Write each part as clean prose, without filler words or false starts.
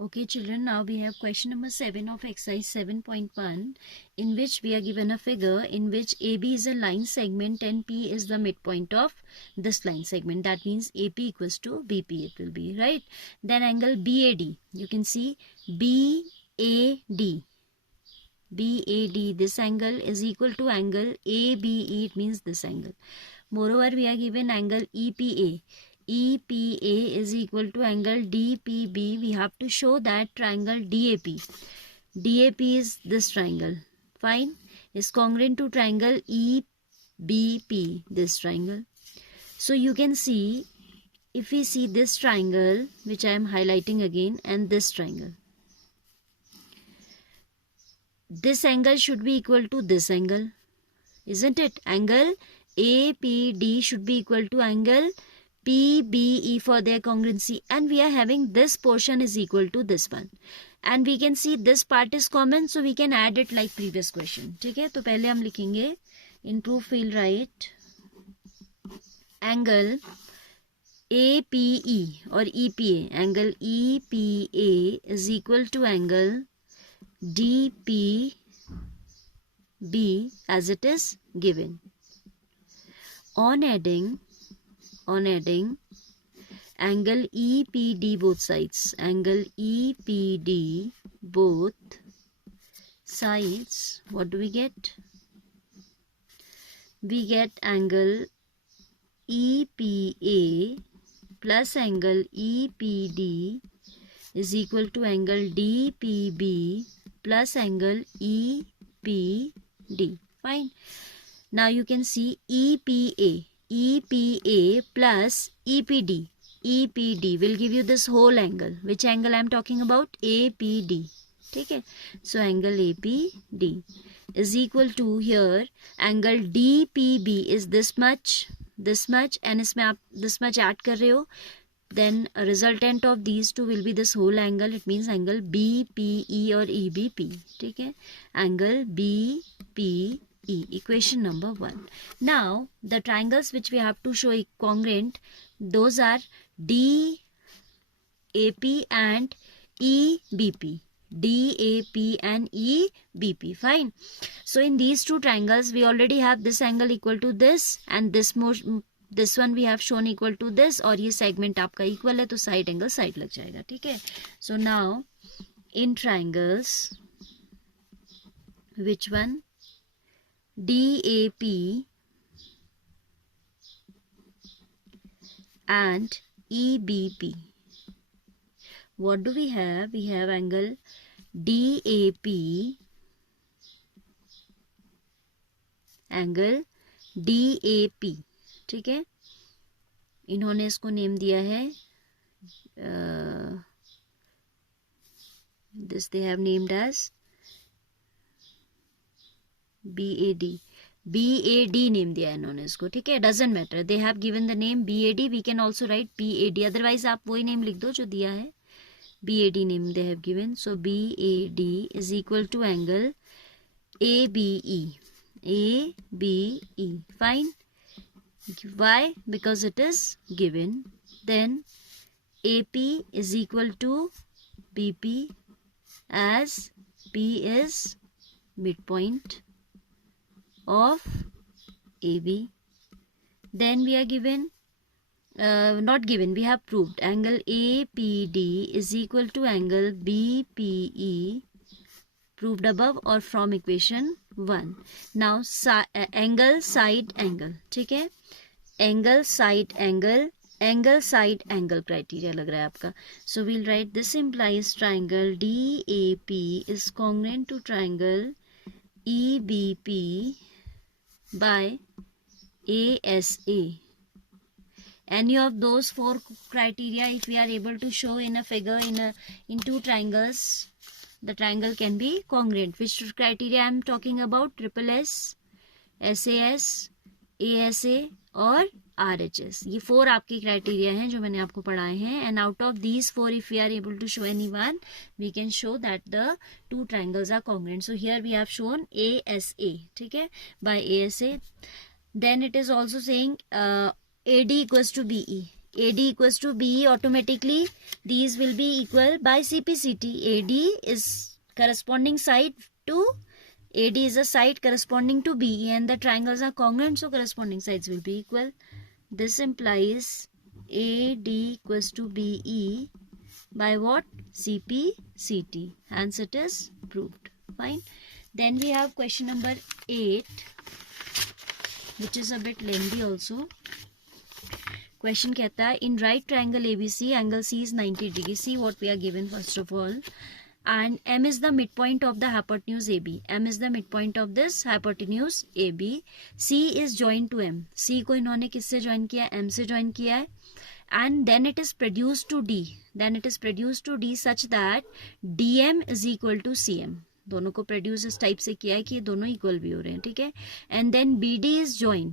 Okay children, now we have question number 7 of exercise 7.1, in which we are given a figure in which AB is a line segment and P is the midpoint of this line segment. That means AP equals to BP it will be, right? Then angle BAD, you can see BAD. BAD, this angle is equal to angle ABE, it means this angle. Moreover, we are given angle EPA. EPA is equal to angle DPB. We have to show that triangle DAP. DAP is this triangle. Fine. Is congruent to triangle EBP, this triangle. So you can see, if we see this triangle, which I am highlighting again, and this triangle, this angle should be equal to this angle, isn't it? Angle APD should be equal to angle PBE for their congruency, and we are having this portion is equal to this one, and we can see this part is common, so we can add it like previous question. ठीक है, तो पहले हम लिखेंगे in proof we'll write angle APE or EPA, angle EPA is equal to angle DPB as it is given. On adding angle EPD both sides, angle EPD both sides, what do we get? We get angle EPA plus angle EPD is equal to angle DPB plus angle EPD. Fine. Now you can see EPA plus EPD. EPD will give you this whole angle. Which angle I am talking about? APD. Okay. So angle APD is equal to here angle DPB is this much, and इसमें आप this much add कर रहे हो. Then a resultant of these two will be this whole angle. It means angle BPE or EBP. ठीक है. Angle BPE. Equation number 1. Now the triangles which we have to show congruent, those are DAP and EBP. DAP and EBP. Fine. So in these two triangles we already have this angle equal to this, and this one we have shown equal to this, और ये segment आपका equal है, तो side angle side लग जाएगा. ठीक है. So now in triangles, which one? DAP and EBP. What do we have? We have angle DAP, angle DAP. ठीक है. इन्होंने इसको नेम दिया है, this they have named as BAD. BAD name दिया है इन्होंने इसको. ठीक है. Doesn't matter. They have given the name BAD. We can also write PAD. Otherwise आप वही नेम लिख दो जो दिया है. BAD name they have given. So BAD is equal to angle ABE. ABE. Fine. Why? Because it is given. Then AP is equal to BP as P is midpoint of AB. Then we are given, not given, we have proved angle APD is equal to angle BPE, proved above or from equation 1. Now angle side angle. ठीक है. Angle side angle, angle side angle criteria लग रहा है आपका. So we'll write this implies triangle DAP is congruent to triangle EBP by ASA. Any of those 4 criteria if we are able to show in a figure in 2 triangles, the triangle can be congruent. Which criteria I am talking about? Triple S, SAS, ASA और RHS. ये 4 आपके criteria हैं जो मैंने आपको पढ़ाए हैं, and out of these 4 if we are able to show any one, we can show that the 2 triangles are congruent. So here we have shown ASA. ठीक है. By ASA. Then it is also saying AD equals to BE. AD equals to BE, automatically these will be equal by CPCT. AD is corresponding side to, AD is a side corresponding to BE, and the triangles are congruent, so corresponding sides will be equal. This implies AD equals to BE by what? CPCT. Hence it is proved. Fine. Then we have question number 8, which is a bit lengthy also. Question कहता है, in right triangle ABC, angle C is 90 degrees. See what we are given first of all. And M is the midpoint of the hypotenuse AB. M is the midpoint of this hypotenuse AB. C is joined to M. C को इन्होंने किससे join किया? M से join किया है. And then it is produced to D. Then it is produced to D such that DM is equal to CM. दोनों को produce इस type से किया है कि ये दोनों equal भी हो रहे हैं, ठीक है. And then BD is joined.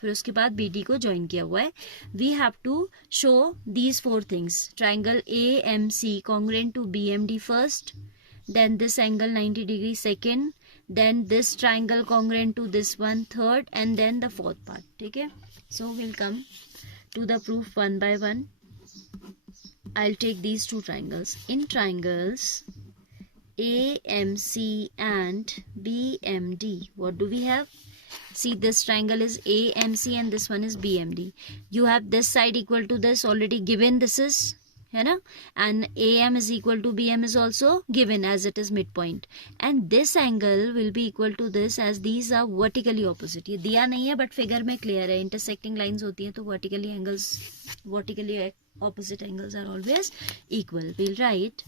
फिर उसके बाद BD को join किया हुआ है. We have to show these 4 things. Triangle AMC congruent to BMD first. Then this angle 90 degrees second. Then this triangle congruent to this one third. And then the fourth part. ठीक है. So we'll come to the proof one by one. I'll take these 2 triangles. In triangles AMC and BMD, what do we have? See, this triangle is AMC and this one is BMD. You have this side equal to this already given, this is, है ना? And AM is equal to BM is also given as it is midpoint. And this angle will be equal to this as these are vertically opposite. ये दिया नहीं है but figure में clear है. Intersecting lines होती हैं तो vertically opposite angles are always equal. We'll write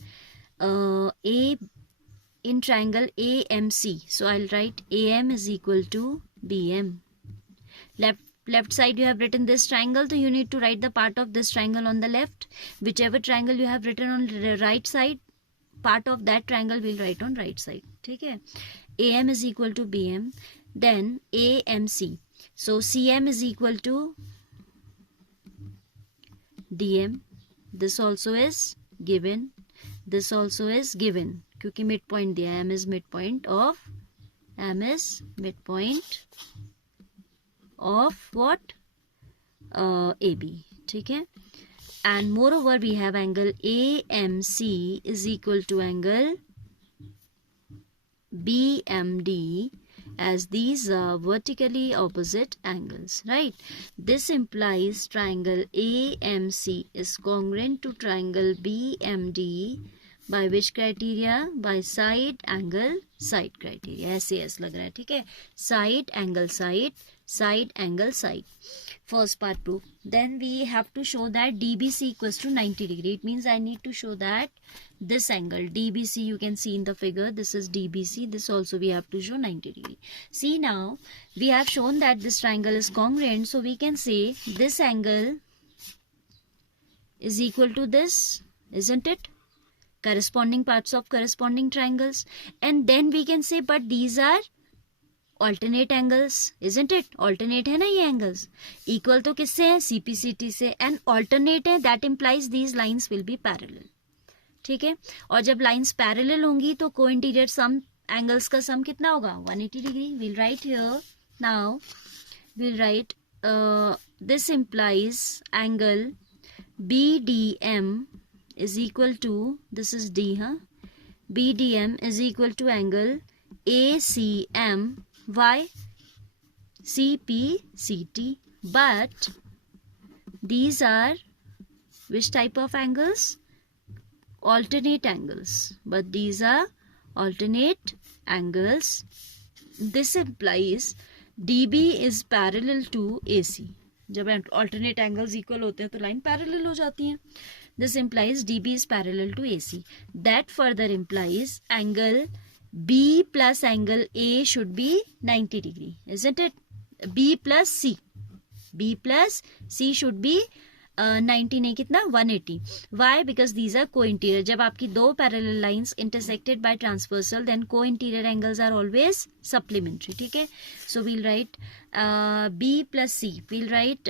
in triangle AMC. So I'll write AM is equal to BM. Left side you have written this triangle, so you need to write the part of this triangle on the left. Whichever triangle you have written on the right side, part of that triangle we'll write on right side. ठीक है? AM is equal to BM. Then AMC. So CM is equal to DM. This also is given. This also is given. क्योंकि midpoint दिया है. M is midpoint of what? AB. ठीक है? And moreover we have angle AMC is equal to angle BMD, as these are vertically opposite angles, right? This implies triangle AMC is congruent to triangle BMD by which criteria? By side angle side criteria. ऐसे लग रहा है, ठीक है? Side angle side. First part proof. Then we have to show that DBC equals to 90 degree. It means I need to show that this angle DBC, you can see in the figure, this is DBC. This also we have to show 90 degree. See, now we have shown that this triangle is congruent, so we can say this angle is equal to this, isn't it? Corresponding parts of corresponding triangles. And then we can say, but these are alternate angles, isn't it? Alternate है ना ये angles. Equal तो किससे है? CPCT से. And alternate है, that implies these lines will be parallel. ठीक है? और जब lines parallel होंगी तो co-interior sum angles का sum कितना होगा? 180 degree. We'll write here. Now we'll write this implies angle BDM is equal to, this is D, BDM is equal to angle ACM. Why? CPCT. But these are which type of angles? Alternate angles. But these are alternate angles. This implies DB is parallel to AC. जब alternate angles equal होते हैं तो line parallel हो जाती हैं. This implies DB is parallel to AC. That further implies angle B plus angle A should be 90 degree, isn't it? B plus C should be 90 नहीं कितना 180. Why? Because these are co-interior. जब आपकी दो parallel lines intersected by transversal, then co-interior angles are always supplementary. ठीक है? So we'll write B plus C. We'll write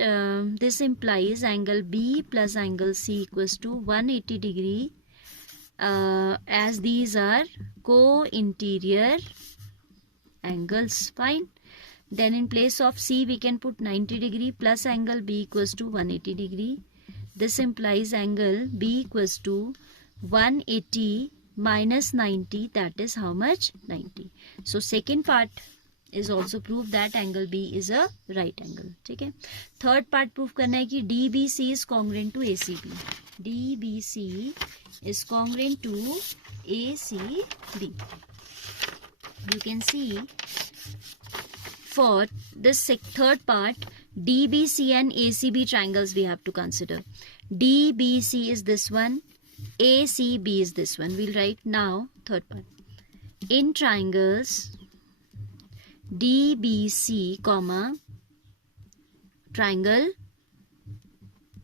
this implies angle B plus angle C equals to 180 degree. As these are co-interior angles. Fine. Then in place of C we can put 90 degree plus angle B equals to 180 degree. This implies angle B equals to 180 minus 90, that is how much? 90. So second part is also proof that angle B is a right angle. ठीक है. Third part proof करना है कि DBC is congruent to ACB. DBC is congruent to ACB. You can see for this third part, DBC and ACB triangles we have to consider. DBC is this one, ACB is this one. We'll write now third part. In triangles DBC, comma, triangle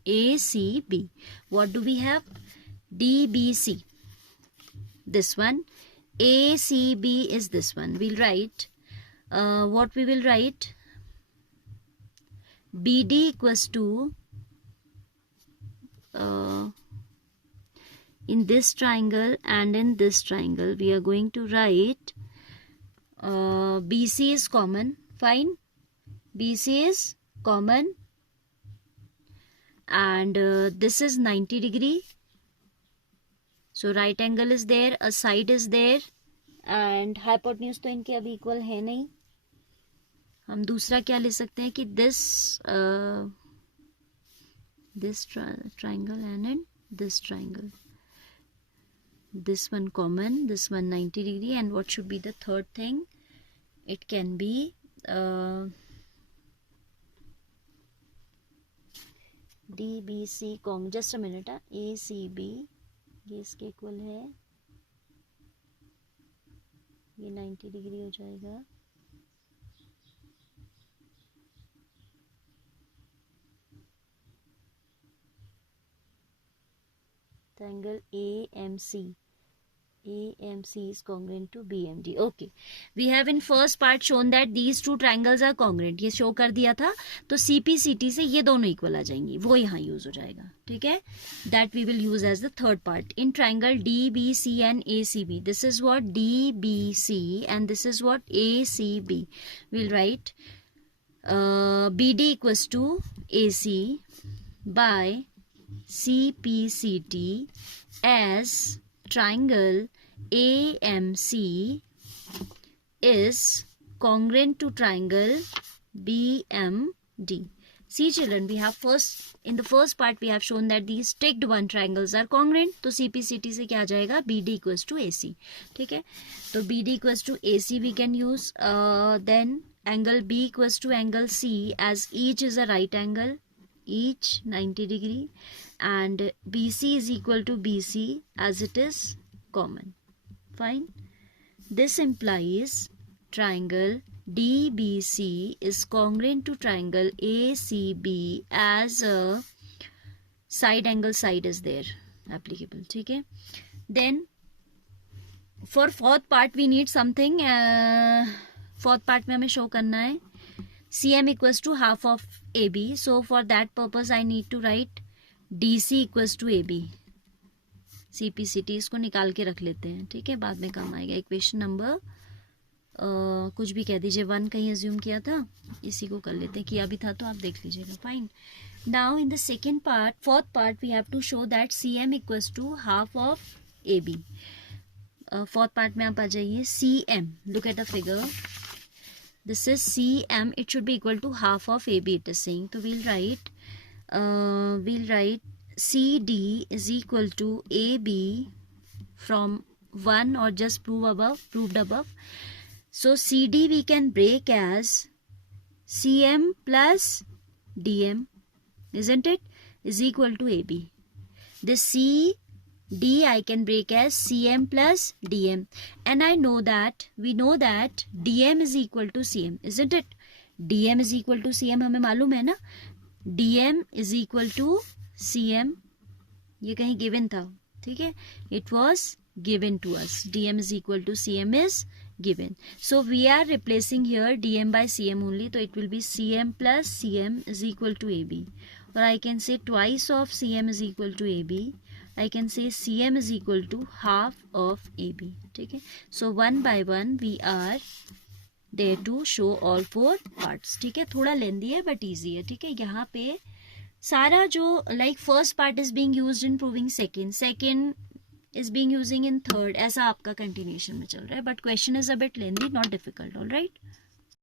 ACB. What do we have? DBC, this one. ACB is this one. We'll write, what we will write? BD equals to, in this triangle and in this triangle, we are going to write BC is common. Fine. BC is common. And this is 90 degree. So right angle is there, a side is there, and hypotenuse तो इनके अभी equal है नहीं. हम दूसरा क्या ले सकते हैं कि this triangle and in this triangle, this one common, this one 90 degree, and what should be the third thing? It can be DBC common. Just a minute. ACB ये इसके इक्वल है, ये 90 डिग्री हो जाएगा. Triangle AMC. AMC is congruent to BMD. Okay. We have in first part shown that these two triangles are congruent. ये show कर दिया था. तो CPCT से ये दोनों equal आ जाएंगी. वो यहाँ use हो जाएगा. ठीक है? That we will use as the third part. In triangle DBC and ACB. This is what DBC and this is what ACB. We'll write BD equals to AC by CPCT as triangle AMC is congruent to triangle BMD. See children, we have in the first part we have shown that these streaked one triangles are congruent. तो CPCT से क्या आ जाएगा? BD equals to AC. ठीक है? तो BD equals to AC we can use. Then angle B equals to angle C as each is a right angle. Each 90 degree, and BC is equal to BC as it is common. Fine. This implies triangle DBC is congruent to triangle ACB as a side angle side is there applicable. Okay. Then for fourth part we need something. Fourth part में हमें show करना है CM equals to half of AB. So for that purpose I need to write DC equals to AB. CPCT इसको निकाल के रख लेते हैं. ठीक है, बाद में काम आएगा. इक्वेशन नंबर कुछ भी कह दीजिए, 1 कहीं अज्यूम किया था, इसी को कर लेते हैं. किया भी था तो आप देख लीजिएगा. Fine. Now in the second part, fourth part, we have to show that CM equals to half of AB. Fourth part में आप आ जाइए. CM, look at the figure. This is CM. It should be equal to half of AB. It is saying. So we'll write CD is equal to AB from 1 or just proved above. So CD we can break as CM plus DM, isn't it? Is equal to AB. The CD I can break as CM plus DM, and we know that DM is equal to CM, isn't it? DM is equal to CM हमें मालूम है ना. DM is equal to CM, ये कहीं given था. ठीक है, it was given to us. DM is equal to CM is given. So we are replacing here DM by CM only. So it will be CM plus CM is equal to AB. Or I can say twice of CM is equal to AB. I can say CM is equal to half of AB. ठीक है. So one by one we are there to show all 4 parts. ठीक है, थोड़ा लेंदी है but easy है. ठीक है, यहाँ पे सारा जो like first part is being used in proving second is being using in third, ऐसा आपका कंटिन्यूशन में चल रहा है. But question is a bit lengthy, not difficult. All right.